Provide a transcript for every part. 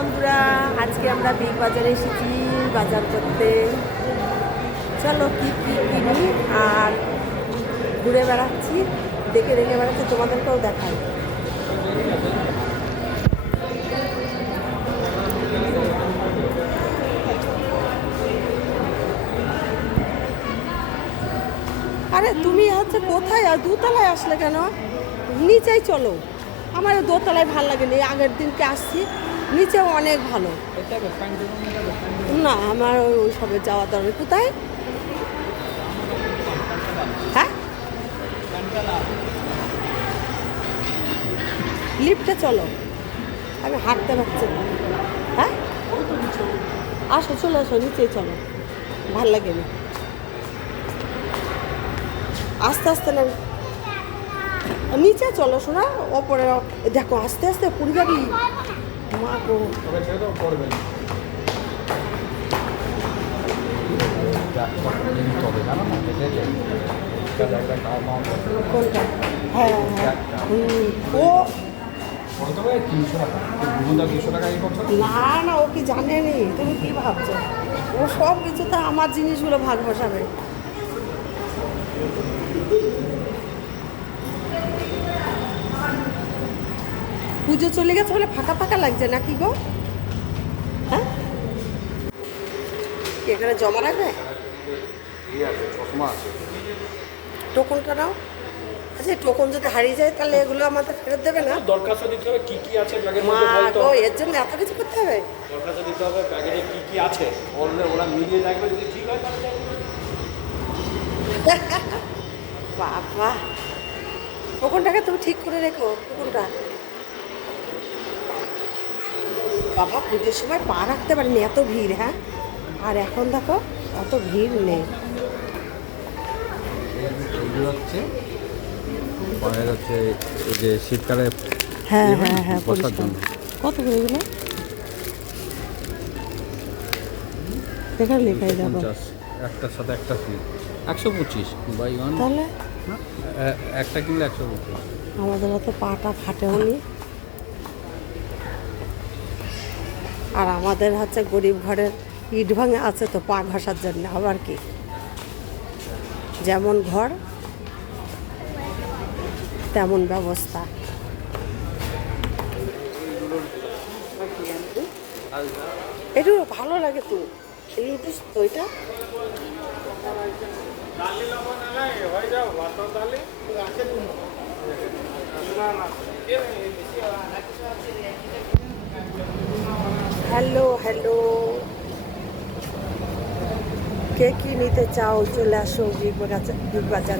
বন্ধুরা, আজকে আমরা বিগ বাজারে এসেছি, বাজার করতে। চলো কি কি কিনি আর ঘুরে বেড়াচ্ছি, দেখে দেখে বেড়াচ্ছি, তোমাদেরকেও দেখাই। আরে তুমি হচ্ছে কোথায় আর দুতলায় আসলে কেন? নিচেই চলো। আমার দোতলায় ভালো লাগেনি, আগের দিনকে আসছি। নিচেও অনেক ভালো। না, আমার ওই সবে যাওয়া দরকার। কোথায়? হ্যাঁ? লিফটে চলো। আমি হাঁটতে পারছি না। হ্যাঁ? আসো, চলো আসো নিচে চলো। ভালো লাগেনি আস্তে আস্তে না নিচে চলো শোনা, ওপরে দেখো, আস্তে আস্তে পুরি যাবি মা গো কোনটা হ্যাঁ হ্যাঁ। ও না না ও কি জানেনি তুমি কি ভাবছ? ও সব কিছুতে আমার জিনিসগুলো ভাগ বসাবে পুজো চলে গেছে বলে ফাঁকা ফাঁকা লাগছে নাকি গো? হ্যাঁ? কি এখানে জমা রাখবে? টোকনটা নাও। আচ্ছা টোকন যদি হারিয়ে যায় তাহলে এগুলো আমাদের ফেরত দেবে না? দরখাস্ত দিতে হবে কি কি আছে ব্যাগের মা মধ্যে বলতে? গো এর জন্য এত কিছু করতে হবে? দরখাস্ত দিতে হবে ব্যাগে কি কি আছে? বললে ওরা মিলিয়ে দেখবে যদি ঠিক হয় তাহলে বাবা টোকনটাকে তুমি ঠিক করে রেখো টোকনটা। বাবা পুজোর সময় পা রাখতে পারিনি এত ভিড় হ্যাঁ? আর এখন দেখো অত ভিড় নেই। হচ্ছে হচ্ছে যে শীতকালে হ্যাঁ হ্যাঁ হ্যাঁ কত করে এগুলো? এখানে লেখাই একটার সাথে একটা ফ্রি একশো পঁচিশ। Buy one. তাহলে? একটা কিনলে একশো পঁচিশ। আমাদের অত পাটা খাটেও নি আর আমাদের হচ্ছে গরিব ঘরের ইট ভাঙে আছে তো পা ঘষার জন্য, আবার কি? যেমন ঘর, তেমন ব্যবস্থা। একটু ভালো লাগে তো লুটিস তো এটা হ্যালো হ্যালো। কে কি নিতে চাও? চলে আসো বিগ বাজার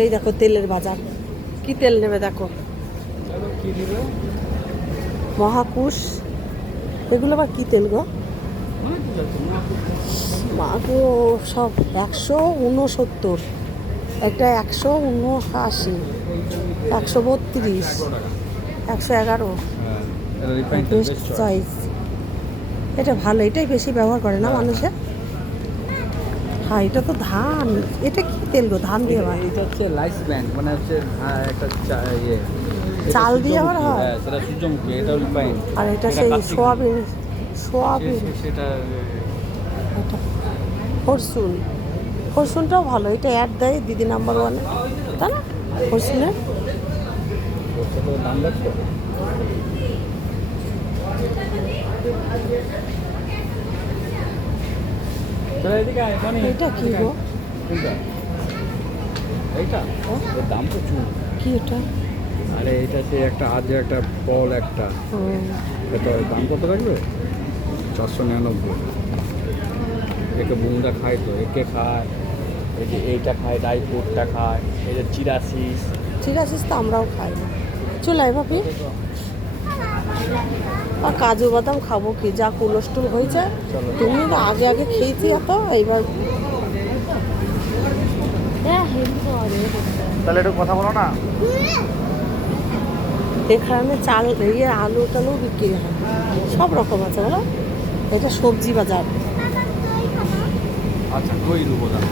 এই দেখো তেলের বাজার। কি তেল নেবে দেখো? মহাকুশ এগুলো আবার কি তেল গো? মা গো সব একশো উনসত্তর একটা একশো উনআশি একশো বত্রিশ একশো এগারো। হ্যাঁ বেস্ট চয়েস এটা ভালো এটাই বেশি ব্যবহার করে না মানুষে? হ্যাঁ এটা তো ধান। এটা কি তেল গো? ধান দিয়ে হয়? এটা হচ্ছে লাইস ব্যান্ড মানে হচ্ছে একটা চা- ইয়ে। চাল দিয়ে আবার হয়? হ্যাঁ সেটা সূর্যমুখী এটা রিফাইন্ড আর এটা সেই সোয়াবিন সোয়াবিন। সেটা এটা। ফরচুন ফরচুনটাও ভালো এটা অ্যাড দেয় দিদি নাম্বার ওয়ানে তাই না? ফরচুনের। এটা কি গো? এইটা। কি এটা? আরে এটা একটা আজ একটা বল একটা। এটা দাম কত লাগবে চারশো নিরানব্বই। একে খায় তো একে খায়। এই যে এইটা খায় ড্রাই ফ্রুটটা খায় এই যে ঠিক আছে তো আমরাও খাই। চলে আয় ভাবি। আর কাজু বাদাম খাব কি? যা কোলেস্ট্রল হয়েছে। তুমি তো আগে আগে খেয়েছি এত এইবার তাহলে একটু কথা বলো না। এখানে চাল ইয়ে আলু টালু বিক্রি হয়। সব রকম আছে বলো। এটা সবজি বাজার। আচ্ছা দই দেবো দাম যে না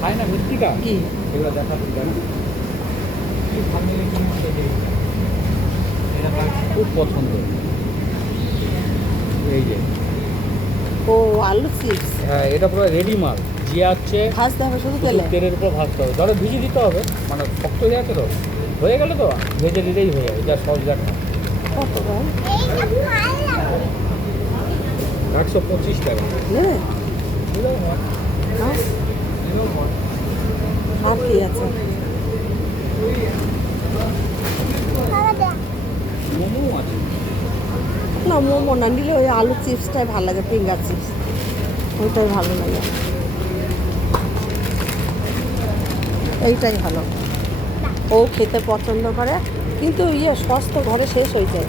খায় না মৃত্তিকা কি এগুলো? এটা খুব পছন্দ এই যে ও আলু চিপস হ্যাঁ এটা পুরো রেডি মাল। যে আছে ভাজতে হবে শুধু তেলে? তেলের উপর ভাজতে হবে। ধরো ভিজে দিতে হবে মানে শক্ত হয়ে আছে তো। হয়ে গেলে তো ভেজে দিলেই হয়ে যাবে যা সস যা একশো পঁচিশ টাকা। হ্যাঁ। আর কি আছে না, মোমো না, নিলে ওই আলু চিপসটাই ভালো লাগে, ফিঙ্গার চিপস। ওইটাই ভালো লাগে। এইটাই ভালো। ও খেতে পছন্দ করে, কিন্তু ইয়ে সস ঘরে শেষ হয়ে যায়।